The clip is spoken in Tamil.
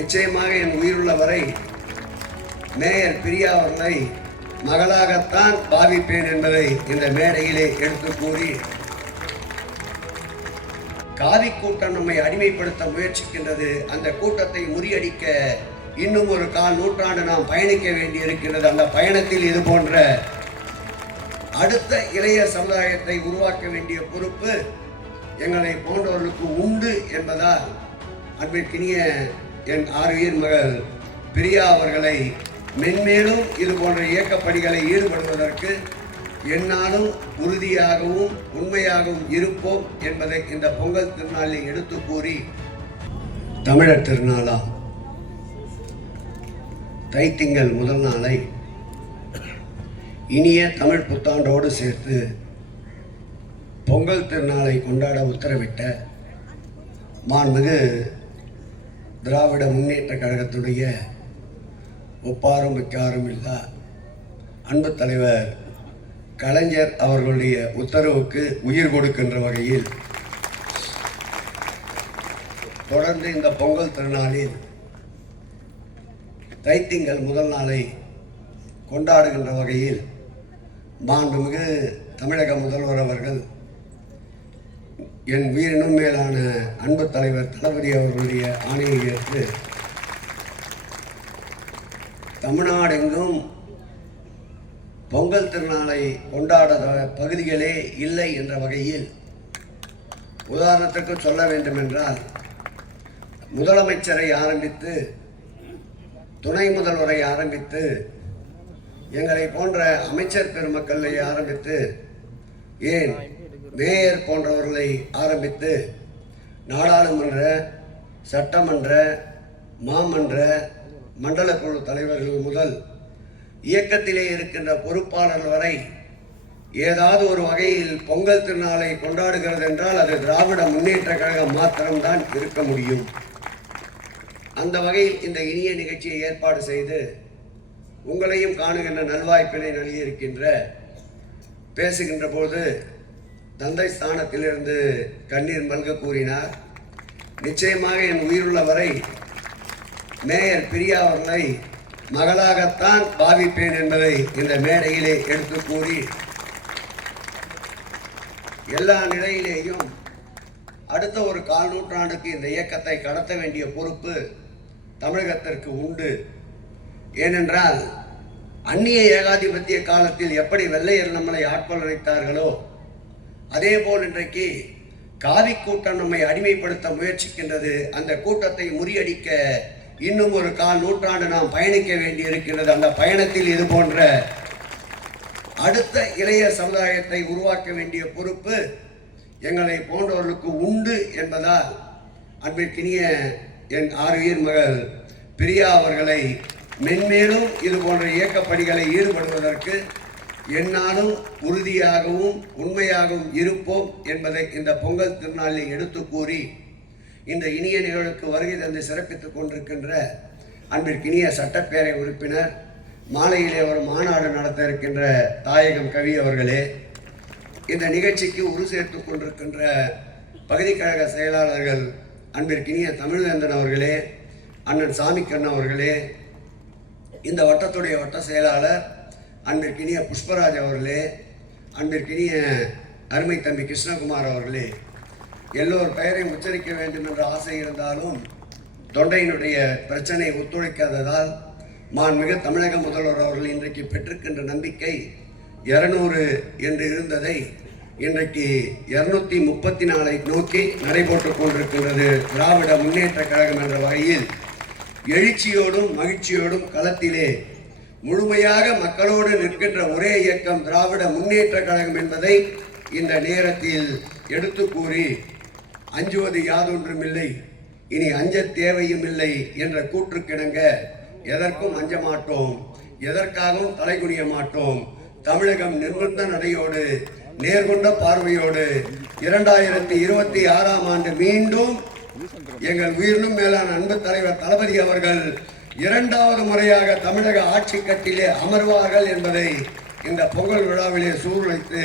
நிச்சயமாக என் உயிருள்ள வரை மேயர் பிரியா அவர்களை மகளாகத்தான் பாவிப்பேன் என்பதை இந்த மேடையிலே எடுத்து கூறி காவி கூட்டம் நம்மை அடிமைப்படுத்த முயற்சிக்கின்றது. அந்த கூட்டத்தை முறியடிக்க இன்னும் ஒரு கால் நூற்றாண்டு நாம் பயணிக்க வேண்டி இருக்கின்றது அந்த பயணத்தில் இது போன்ற அடுத்த இளைய சமுதாயத்தை உருவாக்க வேண்டிய பொறுப்பு எங்களை போன்றவர்களுக்கு உண்டு என்பதால் அன்பிற்கினிய என் ஆறுயிர் மகள் பிரியா அவர்களை மென்மேலும் இது போன்ற இயக்கப்பணிகளை ஈடுபடுவதற்கு என்னாலும் உறுதியாகவும் உண்மையாகவும் இருப்போம் என்பதை இந்த பொங்கல் திருநாளில் எடுத்து கூறி தமிழர் திருநாளாம். தைத்திங்கள் முதல் நாளை இனிய தமிழ் புத்தாண்டோடு சேர்த்து பொங்கல் திருநாளை கொண்டாட உத்தரவிட்ட மாண்புமிகு திராவிட முன்னேற்ற கழகத்துடைய ஒப்பாரும் வைக்காரும் இல்லா. அன்பு தலைவர் கலைஞர் அவர்களுடைய உத்தரவுக்கு உயிர் கொடுக்கின்ற வகையில் தொடர்ந்து இந்த பொங்கல் திருநாளில் தைத்திங்கள் முதல் நாளை கொண்டாடுகின்ற வகையில் மாண்புமிகு தமிழக முதல்வர் அவர்கள் என் உயிரினும் மேலான அன்பு தலைவர் தளபதி அவர்களுடைய ஆணையை ஏற்று தமிழ்நாடெங்கும் பொங்கல் திருநாளை கொண்டாடாத பகுதிகளே இல்லை என்ற வகையில் உதாரணத்துக்கு சொல்ல வேண்டுமென்றால் முதலமைச்சரை ஆரம்பித்து துணை முதல்வரை ஆரம்பித்து எங்களை போன்ற அமைச்சர் பெருமக்களை ஆரம்பித்து ஏன் மேயர் போன்றவர்களை ஆரம்பித்து நாடாளுமன்ற சட்டமன்ற மாமன்ற மண்டல குழு தலைவர்கள் முதல் இயக்கத்திலே இருக்கின்ற பொறுப்பாளர்கள் வரை ஏதாவது ஒரு வகையில் பொங்கல் திருநாளை கொண்டாடுகிறது என்றால் அது திராவிட முன்னேற்ற கழகம் மாத்திரம்தான் இருக்க முடியும். அந்த வகையில் இந்த இனிய நிகழ்ச்சியை ஏற்பாடு செய்து உங்களையும் காணுகின்ற நல்வாய்ப்பினை நல்கியிருக்கின்ற பேசுகின்ற போது தந்தை ஸ்தானத்திலிருந்து கண்ணீர் மல்க கூறினார் நிச்சயமாக என் உயிருள்ள வரை மேயர் பிரியா அவர்களை மகளாகத்தான் பாவிப்பேன் என்பதை இந்த மேடையிலே எடுத்து கூறி எல்லா நிலையிலேயும் அடுத்த ஒரு கால் நூற்றாண்டுக்கு இந்த இயக்கத்தை கடத்த வேண்டிய பொறுப்பு தமிழகத்திற்கு உண்டு. ஏனென்றால் அந்நிய ஏகாதிபத்திய காலத்தில் எப்படி வெள்ளையர் நம்மளை ஆட்கொள்ளடைத்தார்களோ அதே போல் இன்றைக்கு காவி கூட்டம் நம்மை அடிமைப்படுத்த முயற்சிக்கின்றது. அந்த கூட்டத்தை முறியடிக்க இன்னும் ஒரு கால் நூற்றாண்டு நாம் பயணிக்க வேண்டி இருக்கின்றது அந்த பயணத்தில் இது போன்ற அடுத்த இளைய சமுதாயத்தை உருவாக்க வேண்டிய பொறுப்பு எங்களை போன்றவர்களுக்கு உண்டு என்பதால் அன்பிற்கினிய என் ஆறுயிர் மகள் பிரியா அவர்களை மென்மேலும் இது போன்ற இயக்கப்பணிகளை ஈடுபடுவதற்கு என்னாலும் உறுதியாகவும் உண்மையாகவும் இருப்போம் என்பதை இந்த பொங்கல் திருநாளில் எடுத்து கூறி இந்த இனிய நிகழ்வுக்கு வருகை தந்து சிறப்பித்துக் கொண்டிருக்கின்ற அன்பிற்கினிய சட்டப்பேரவை உறுப்பினர் மாலையிலே ஒரு மாநாடு நடத்த இருக்கின்ற தாயகம் கவி அவர்களே இந்த நிகழ்ச்சிக்கு உரு சேர்த்துக் கொண்டிருக்கின்ற பகுதி கழக செயலாளர்கள் அன்பிற்கினிய தமிழ்வேந்தன் அவர்களே அண்ணன் சாமிக்கண்ணன் அவர்களே இந்த வட்டத்துடைய வட்ட செயலாளர் அன்பிற்கினிய புஷ்பராஜ் அவர்களே அன்பிற்கினிய அருமை தம்பி கிருஷ்ணகுமார் அவர்களே எல்லோர் பெயரையும் உச்சரிக்க வேண்டும் என்ற ஆசை இருந்தாலும் தொண்டையினுடைய பிரச்சனை ஒத்துழைக்காததால் மாண்மிகு தமிழக முதல்வர் அவர்கள் இன்றைக்கு பெற்றிருக்கின்ற நம்பிக்கை இருநூறு என்று இருந்ததை இன்றைக்கு இருநூத்தி முப்பத்தி நாலை நோக்கி நடைபோட்டுக் கொண்டிருக்கின்றது திராவிட முன்னேற்ற கழகம் என்ற வகையில். எழுச்சியோடும் மகிழ்ச்சியோடும் களத்திலே முழுமையாக மக்களோடு நிற்கின்ற ஒரே இயக்கம் திராவிட முன்னேற்ற கழகம் என்பதை இந்த நேரத்தில் எடுத்து கூறி அஞ்சுவது யாதொன்றுமில்லை இனி அஞ்ச தேவையும் இல்லை என்ற கூற்றுக்கிணங்க எதற்கும் அஞ்ச மாட்டோம். எதற்காகவும் தலைகுனிய மாட்டோம். தமிழகம் நிர்பந்த நடையோடு நேர்கொண்ட பார்வையோடு இரண்டாயிரத்தி இருபத்தி ஆறாம் ஆண்டு மீண்டும் எங்கள் உயிரினும் மேலான அன்பு தலைவர் தளபதி அவர்கள் இரண்டாவது முறையாக தமிழக ஆட்சி கட்டிலே அமர்வார்கள் என்பதை இந்த பொங்கல் விழாவிலே சூழ்நிலைத்து